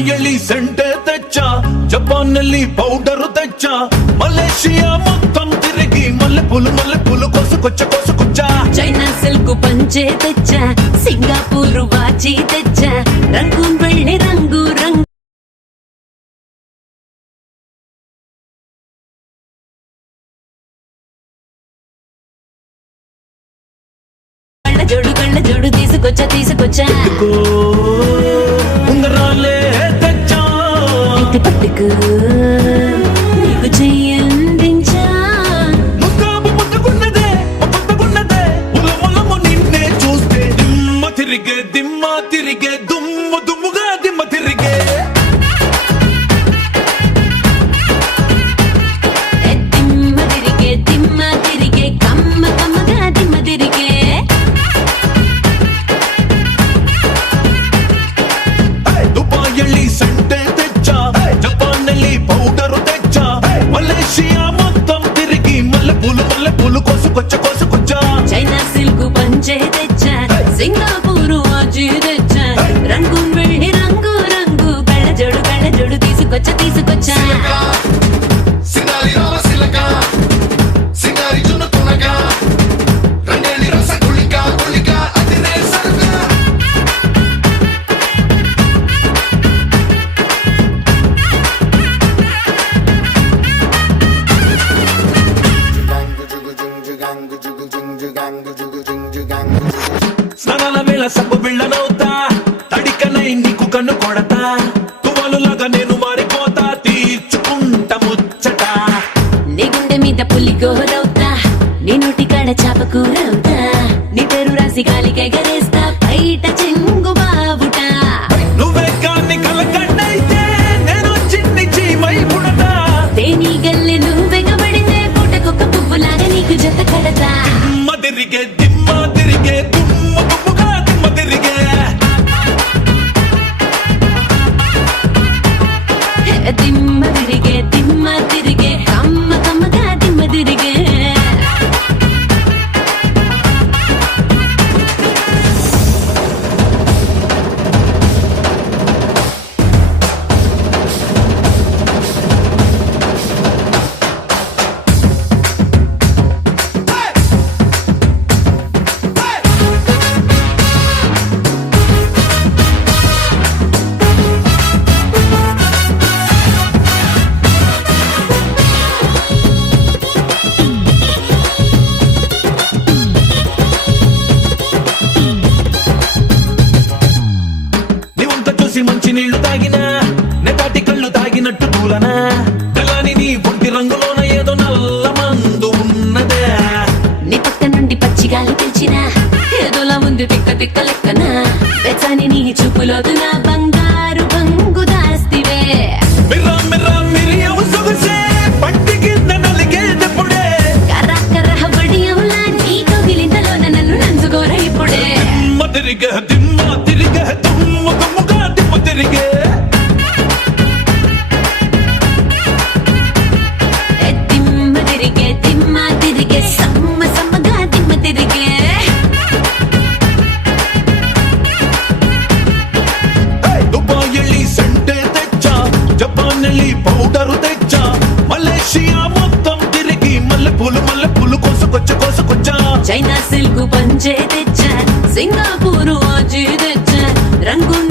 ದುಬಾಯಲ್ಲಿ ಸೆಂಟೆ ತೆಚ್ಚ, ಜಪಾನ್ನಲ್ಲಿ powder ತೆಚ್ಚ, Malaysia మొత్తం తిరిగి మల్లెపూలు కోసుకొచ్చ చైనా సిల్క్ పంచే తెచ్చా, సింగపూర్ వాచి తెచ్చా, రంగూన్ వెళ్ళి రంగు రంగు కళ్ళ జోడు తీసుకొచ్చా ఉంగరాలే తెచ్చా, పట్టుకు నీకు చెయ్యందించా. ముద్దగున్నదే ఉలములము నిన్నే చూస్తే దిమ్మ తిరిగే దుమ్ముగా దిమ్మ తిరిగే. దిమ్మ తిరిగే కమ్మగా దిమ్మ తిరిగే. దుబాಯಲ್ಲಿ ಸೆಂಟೆ తెచ్చ, జపాన్ನಲ್ಲಿ పౌడర్ తెచ్చ, మలేషియా మొత్తం తిరిగి మల్లెపూలు కోసుకొచ్చ. చైనా సిల్క్ పంచే తెచ్చా, సింగపూర్ వాచి తెచ్చా, రంగూన్ వెళ్ళి రంగు కళ్ళ జోడు తీసుకొచ్చా. సింగారి రామ సిలక, సింగారి జున్ను తునక, రంగేలి రస గుళిక అదిరే సరుక. స్నానాల వేళ సబ్బు బిళ్ళనవుతా, తడికనై నీకు కన్ను కొడతా, తువాలులాగా నేను మారిపోతా, తీర్చుకుంట ముచ్చట. నీ గుండె మీద పులి గోరవుతా, నీ నోటి కాడ చాప కూరవుతా, నీ పేరు రాసి గాలికి ఎగరేస్తా, బయట చెంగు బావుట. నువ్వే కాన్ని కలకన్నైతే నేను చిన్ని చీమై పుడతా, తేనీ గల్లె నువ్వెగబడితే పూటకొక్క పువ్వులాగా నీకు జత కడతా. దిమ్మ తిరిగే దుమ్ముగా దిమ్మ తిరిగే. దిమ్మ తిరిగే కమ్మగా దిమ్మ తిరిగే. మంచి నీళ్లు తాగినా, నెటాటి కళ్ళు తాగినట్టు తూలనా, కలాని నీ ఒంటి రంగులోన ఏదో నల్ల మందు ఉన్నదే. నీ పక్క నుండి పచ్చిగాలి పిలిచినా, ఏదోలా ఉంది తిక్క లెక్కన, వెచ్చని నీ చూపులోదు నా బంగారు బంగు దాస్తివే. మిరియవు సొగసే పట్టి కింద నలిగేటప్పుడే, కర్ర బడియంలా నీ కవిలింతలోన నన్ను నంచుకోర ఇప్పుడే. దిమ్మ తిరిగే దుమ్ముగా దిమ్మ తిరిగే. దిమ్మ తిరిగే సమ్మగా దిమ్మ తిరిగే. దుబాಯಲ್ಲಿ ಸೆಂಟೆ తెచ్చ, జపాన్ನಲ್ಲಿ పౌడర్ తెచ్చ, మలేషియా మొత్తం తిరిగి మల్లెపూలు కోసుకొచ్చ. చైనా సిల్క్ పంచే తెచ్చా, సింగపూర్ వాచి తెచ్చా, రంగూన్